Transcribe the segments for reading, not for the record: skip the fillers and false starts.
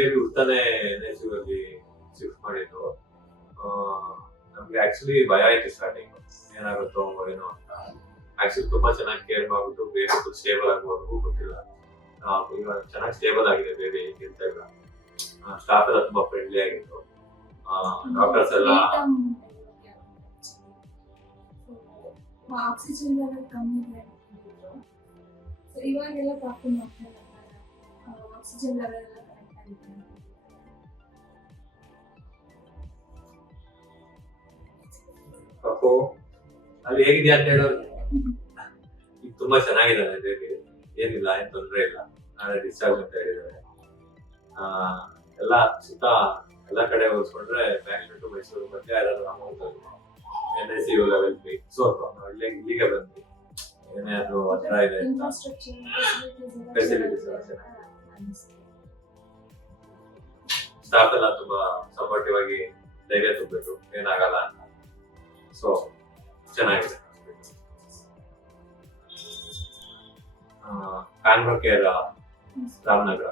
Baby ಹುಡ್ತಾನೆ NICU ಅಲ್ಲಿ shift ಮಾಡಿದ್ದು. ನಮ್ಗೆ ಆಕ್ಚುಲಿ ಭಯ ಆಯ್ತು ಸ್ಟಾರ್ಟಿಂಗ್, ಏನಾಗುತ್ತೋ ಏನೋ ಅಂತ. ಆಕ್ಚುಲಿ ತುಂಬಾ ಚೆನ್ನಾಗಿ ಕೇರ್ ಮಾಡ್ಬಿಟ್ಟು ಬೇಬಿ ಫುಲ್ ಸ್ಟೇಬಲ್ ಆಗುವವರೆಗೂ ಗೊತ್ತಿಲ್ಲ. ಈಗ ಚೆನ್ನಾಗಿ ಸ್ಟೇಬಲ್ ಆಗಿದೆ ಬೇಬಿ, ಅಂತ ಇಲ್ಲ. ಸ್ಟಾಫ್ ಎಲ್ಲ ತುಂಬಾ ಫ್ರೆಂಡ್ಲಿ ಆಗಿತ್ತು. ಡಾಕ್ಟರ್ಸ್ ಎಲ್ಲ ಆಕ್ಸಿಜನ್ ಲೆವೆಲ್ ಕಮ್ಮಿ ಇದೆ. ಇವಾಗೆಲ್ಲ ಪ್ರಾಬ್ಲಮ್ ಆಗ್ತಾ ಆಕ್ಸಿಜನ್ ಲೆವೆಲ್ ಎಲ್ಲ ಕರೆಕ್ಟ್ ಆಗಿದೆ. ಪಾಪು ಅಲ್ಲಿ ಹೇಗಿದೆಯಾ ಅಂತ ಹೇಳೋರು. ಈಗ ತುಂಬಾ ಚೆನ್ನಾಗಿದ್ದಾನೆ ಬೇಬಿ, ಏನಿಲ್ಲ, ಏನ್ ತೊಂದ್ರೆ ಇಲ್ಲ. ನಾಳೆ ಡಿಸ್ಚಾರ್ಜ್ ಅಂತ ಹೇಳಿದ್ದಾರೆ. ಎಲ್ಲ ಸುತ್ತ ಎಲ್ಲ ಕಡೆ ಹೋಲಿಸ್ಕೊಂಡ್ರೆ ಬ್ಯಾಂಗ್ಳೂರ್ ಟು ಮೈಸೂರು ಮತ್ತೆ ಯಾರಾದ್ರೂ ಅಮೌಂಟ್ NICU ಲೆವೆಲ್ 3. ಸೊ ಇಲ್ಲಿಗೆ ಬಂದ್ವಿ, ಏನಾದ್ರು ಹತ್ರ ಇದೆ ಅಂತ. ಫೆಸಿಲಿಟೀಸ್ ಎಲ್ಲ ಚೆನ್ನಾಗಿದೆ. ಸ್ಟಾಫ್ ಎಲ್ಲ ತುಂಬಾ ಸಪೋರ್ಟಿವ್ ಆಗಿ ಧೈರ್ಯ ತುಂಬಬೇಕು, ಏನಾಗಲ್ಲ ಅಂತ. ಸೊ ಚೆನ್ನಾಗಿದೆ. ಕಾನ್ವರ್ ಕೇರ್ ರಾಮನಗರ,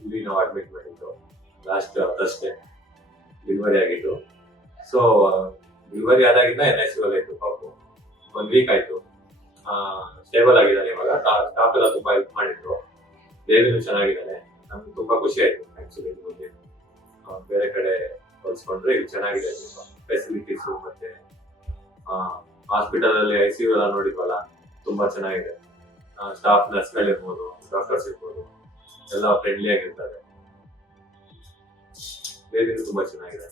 ಇಲ್ಲಿ ನಾವು ಅಡ್ಮಿಟ್ ಮಾಡಿದ್ದು ಲಾಸ್ಟ್ ಥರ್ಸ್ಡೇ ಡೆಲಿವರಿ ಆಗಿದ್ದು. ಸೊ ಡೆಲಿವರಿ ಆದಾಗಿಂದ NICU ಅಲ್ಲಿ ಆಯ್ತು ಪಾಪು. 1 ವೀಕ್ ಆಯ್ತು. ಸ್ಟೇಬಲ್ ಆಗಿದ್ದಾನೆ ಇವಾಗ. ಸ್ಟಾಫ್ ಎಲ್ಲ ತುಂಬಾ ಹೆಲ್ಪ್ ಮಾಡಿದ್ರು. ಬೇಬಿನೂ ಚೆನ್ನಾಗಿದ್ದಾನೆ. ನಮ್ಗೆ ತುಂಬಾ ಖುಷಿ ಆಯ್ತು ಆಕ್ಚುಲಿ. ಬೇರೆ ಕಡೆ ಹೋಲಿಸ್ಕೊಂಡ್ರೆ ಇದು ಚೆನ್ನಾಗಿದೆ. ತುಂಬಾ ಫೆಸಿಲಿಟೀಸು ಮತ್ತೆ ಹಾಸ್ಪಿಟಲ್ ಅಲ್ಲಿ ICU ಎಲ್ಲ ನೋಡಿದ್ವಲ್ಲ, ತುಂಬಾ ಚೆನ್ನಾಗಿದೆ. ಸ್ಟಾಫ್ ನರ್ಸ್ಗಳಿರ್ಬೋದು, ಡಾಕ್ಟರ್ಸ್ ಇರ್ಬೋದು, ಎಲ್ಲ ಫ್ರೆಂಡ್ಲಿ ಆಗಿರ್ತಾರೆ. ಬೇಬಿನೂ ತುಂಬಾ ಚೆನ್ನಾಗಿದೆ.